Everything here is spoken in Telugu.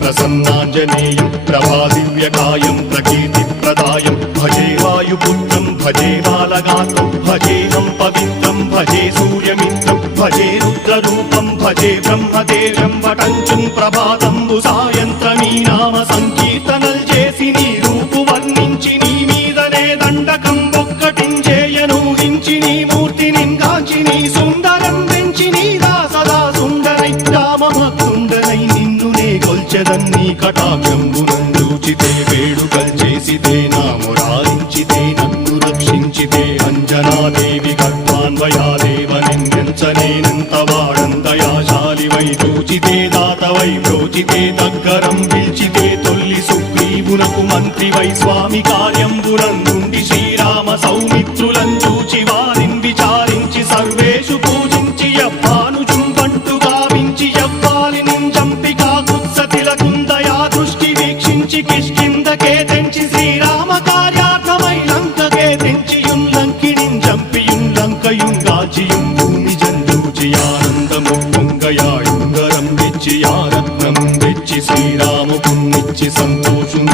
ప్రసన్నాంజనేయం ప్రభాదివ్యకాయం ప్రకీర్తిప్రదాయం భజే వాయుపుత్రం భజే బాలగాత్రం భజేహం పవిత్రం భజే సూర్యమిత్రం భజే రుద్రరూపం భజే బ్రహ్మదేవం వటంచుం ప్రభాతంబు సాయంత్రమీ నామ సంకీర్తనల్ చేసి నీ రూపు వర్ణించి నీ మీదనే దండకం ఒక్కటించేయనూహించి నీ మూర్తిని గాంచి నీ సుందరం పెంచి నీ దాసదా సుందరై రామభక్తుండనై నిన్నునే కొల్చెదన్నీ కటాక్షంబునందూచితే వేడుకల్ చేసితే నా మురారించితే నన్ను రక్షించితే అంజనాదేవి గర్భాన్వయాదేవ నిందించనేనంత వాడందయాశాలివై చూచితే దాతవై బ్రోచితే దగ్గరం పిలిచితే తొల్లి సుగ్రీవునకు మంత్రివై స్వామి కార్యంబునందుండి శ్రీరామ సౌమిత్రులం చూచి వారిని విచారించి సర్వేషు పూజించి యవ్వానుజుంబంటు గావించి యవ్వాలిని చంపి కాకుత్సతిలకుందయా దృష్టి వీక్షించి కిష్కిందకే తెంచి శ్రీరామ కార్యార్థమై లంకకే తెంచియుం లంకిణిం చంపియుం లంకయుం గాచియుం భూమి జందూచి ఆనందము పొంగయాయుంగరం తెచ్చి ఆరత్నం తెచ్చి శ్రీరాముకున్నిచ్చి సంతోషుం